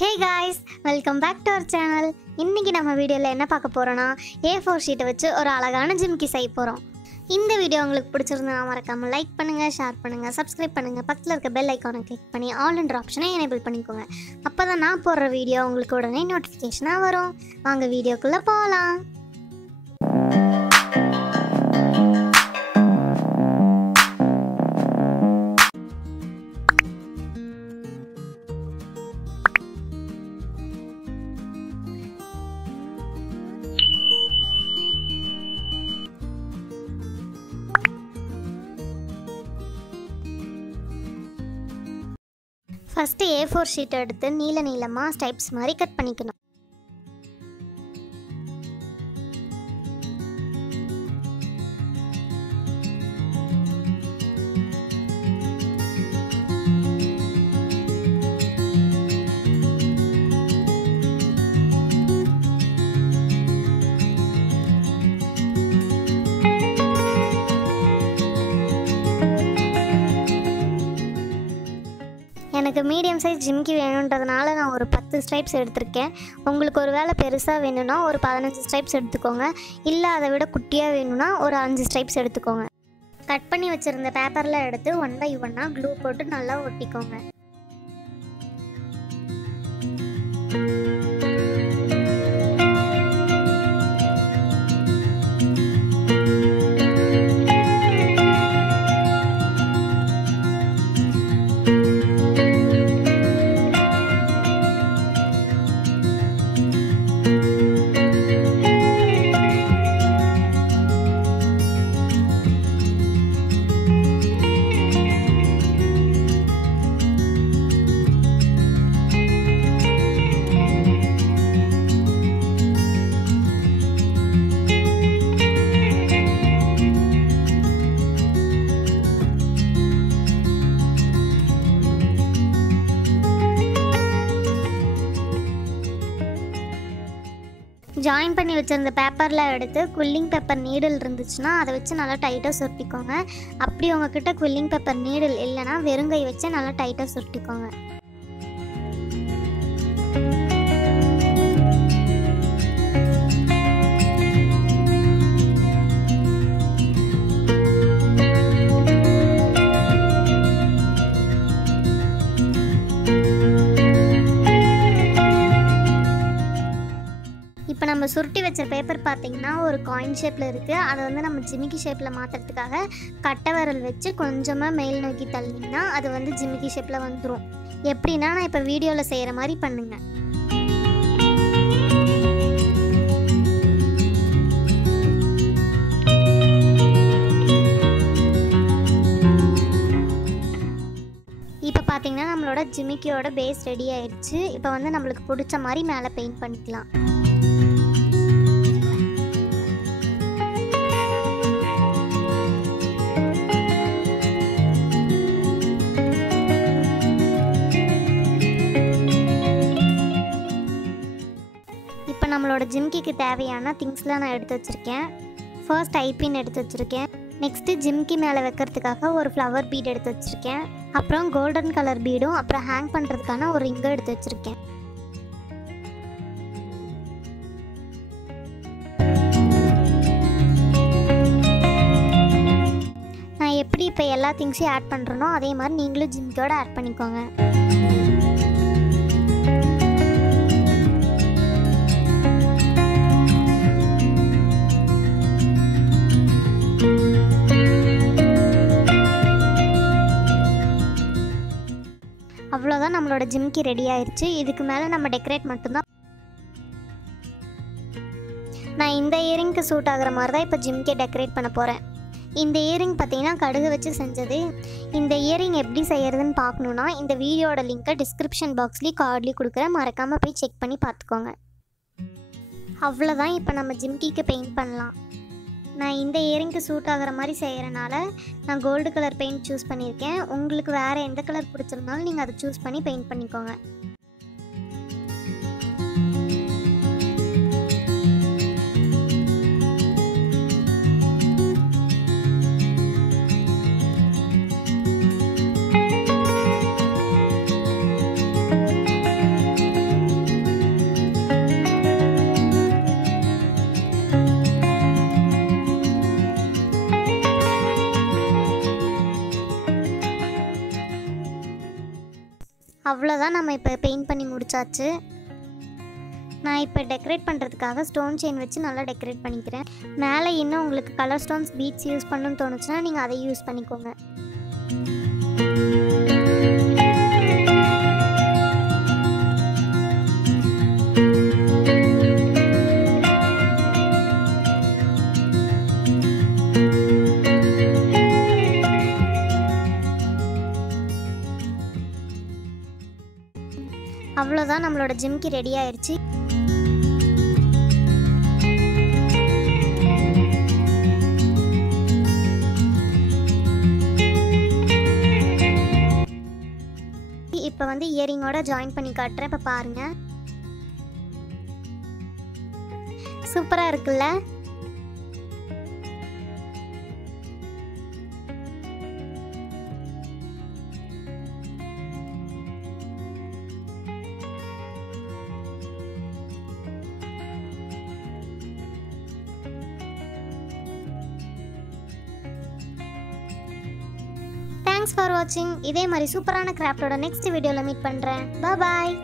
Hey guys, welcome back to our channel. இன்னைக்கு நம்ம வீடியோல என்ன பார்க்க போறோம்னா A4 ஷீட்டை வச்சு ஒரு அழகான ஜிமிக்கி செய்ய போறோம். இந்த வீடியோ உங்களுக்கு பிடிச்சிருந்தா மறக்காம லைக் பண்ணுங்க, ஷேர் பண்ணுங்க, சப்ஸ்கிரைப் பண்ணுங்க, பக்கத்துல இருக்க பெல் ஐகானை கிளிக் பண்ணி ஆல் என்ற ஆப்ஷனை எனேபிள் பண்ணிக்கோங்க. அப்பதான் நான் போடுற வீடியோ உங்களுக்கு உடனே நோட்டிஃபிகேஷனா வரும். வாங்க வீடியோக்குள்ள போலாம். ஃபர்ஸ்ட் A4 ஷீட் எடுத்து நீளமா ஸ்டைப்ஸ் மாதிரி கட் பண்ணிக்கணும். எனக்கு மீடியம் சைஸ் ஜிமிக்கி வேணுன்றதுனால நான் ஒரு 10 ஸ்ட்ரைப்ஸ் எடுத்திருக்கேன். உங்களுக்கு ஒரு வேளை பெருசாக வேணும்னா ஒரு 15 ஸ்ட்ரைப்ஸ் எடுத்துக்கோங்க. இல்லை அதை விட குட்டியாக வேணும்னா ஒரு 5 ஸ்ட்ரைப்ஸ் எடுத்துக்கோங்க. கட் பண்ணி வச்சுருந்த பேப்பரில் எடுத்து 1 by 1 க்ளூ போட்டு நல்லா ஒட்டிக்கோங்க. ஜாயின் பண்ணி வச்சுருந்த பேப்பரில் எடுத்து குல்லிங் பேப்பர் நீடில் இருந்துச்சுன்னா அதை வச்சு நல்லா டைட்டாக சுருட்டிக்கோங்க. அப்படி உங்ககிட்ட குல்லிங் பேப்பர் நீடில் இல்லைன்னா வெறுங்கை வச்சு நல்லா டைட்டாக சுருட்டிக்கோங்க. இப்போ நம்ம சுருட்டி வச்ச பேப்பர் பார்த்திங்கன்னா ஒரு காயின் ஷேப்பில் இருக்குது. அதை வந்து நம்ம ஜிமிக்கி ஷேப்பில் மாற்றுறதுக்காக கட்டை விரல் வச்சு கொஞ்சமாக மேல் நோக்கி தள்ளிங்கன்னா அது வந்து ஜிமிக்கி ஷேப்பில் வந்துடும். எப்படின்னா நான் இப்போ வீடியோவில் செய்கிற மாதிரி பண்ணுங்க. இப்போ பார்த்திங்கன்னா நம்மளோட ஜிமிக்கியோட பேஸ் ரெடி ஆயிடுச்சு. இப்போ வந்து நம்மளுக்கு பிடிச்ச மாதிரி மேலே பெயிண்ட் பண்ணிக்கலாம். இப்போ நம்மளோட ஜிமிக்கிக்கு தேவையான திங்ஸ்லாம் நான் எடுத்து வச்சுருக்கேன். ஃபர்ஸ்ட் ஐபின் எடுத்து வச்சுருக்கேன். நெக்ஸ்ட்டு ஜிமிக்கி மேலே வைக்கிறதுக்காக ஒரு ஃப்ளவர் பீட் எடுத்து வச்சுருக்கேன். அப்புறம் கோல்டன் கலர் பீடும் அப்புறம் ஹேங் பண்ணுறதுக்கான ஒரு ரிங்கும் எடுத்து வச்சுருக்கேன். நான் எப்படி இப்போ எல்லா திங்ஸையும் ஆட் பண்ணுறேனோ அதே மாதிரி நீங்களும் ஜிமிக்கியோட ஆட் பண்ணிக்கோங்க. அவ்வளோதான், நம்மளோட ஜிமிக்கி ரெடி ஆயிடுச்சு. இதுக்கு மேலே நம்ம டெக்கரேட் மட்டும்தான். நான் இந்த இயரிங்க்கு சூட் ஆகிற மாதிரி தான் இப்போ ஜிமிக்கியை டெக்கரேட் பண்ண போகிறேன். இந்த இயரிங் பார்த்தீங்கன்னா கடுகு வச்சு செஞ்சது. இந்த இயரிங் எப்படி செய்யறதுன்னு பார்க்கணுன்னா இந்த வீடியோட லிங்க்கை டிஸ்கிரிப்ஷன் பாக்ஸ்லேயும் கார்ட்லேயும் கொடுக்குறேன். மறக்காமல் போய் செக் பண்ணி பார்த்துக்கோங்க. அவ்வளோதான், இப்போ நம்ம ஜிமிக்கிக்கு பெயிண்ட் பண்ணலாம். நான் இந்த இயரிங்க்கு சூட் ஆகிற மாதிரி செய்கிறனால நான் கோல்டு கலர் பெயிண்ட் சூஸ் பண்ணியிருக்கேன். உங்களுக்கு வேறு எந்த கலர் பிடிச்சிருந்தாலும் நீங்கள் அதை சூஸ் பண்ணி பெயிண்ட் பண்ணிக்கோங்க. அவ்வளோதான், நம்ம இப்போ பெயிண்ட் பண்ணி முடிச்சாச்சு. நான் இப்போ டெக்கரேட் பண்ணுறதுக்காக ஸ்டோன் செயின் வச்சு நல்லா டெக்கரேட் பண்ணிக்கிறேன். மேலே இன்னும் உங்களுக்கு கலர் ஸ்டோன்ஸ் பீட்ஸ் யூஸ் பண்ணணும்னு தோணுச்சுன்னா நீங்கள் அதை யூஸ் பண்ணிக்கோங்க. அவ்வளோதான், நம்மளோட ஜிம்கி ரெடி ஆயிடுச்சு. இப்போ வந்து இயரிங்கோட ஜாயின் பண்ணி காட்டுறேன். இப்போ பாருங்க, சூப்பராக இருக்குல்ல? தேங்க்ஸ் ஃபார் வாட்சிங். இதே மாதிரி சூப்பரான கிராஃப்டோட நெக்ஸ்ட் வீடியோவில் மீட் பண்ணுறேன். பாய்.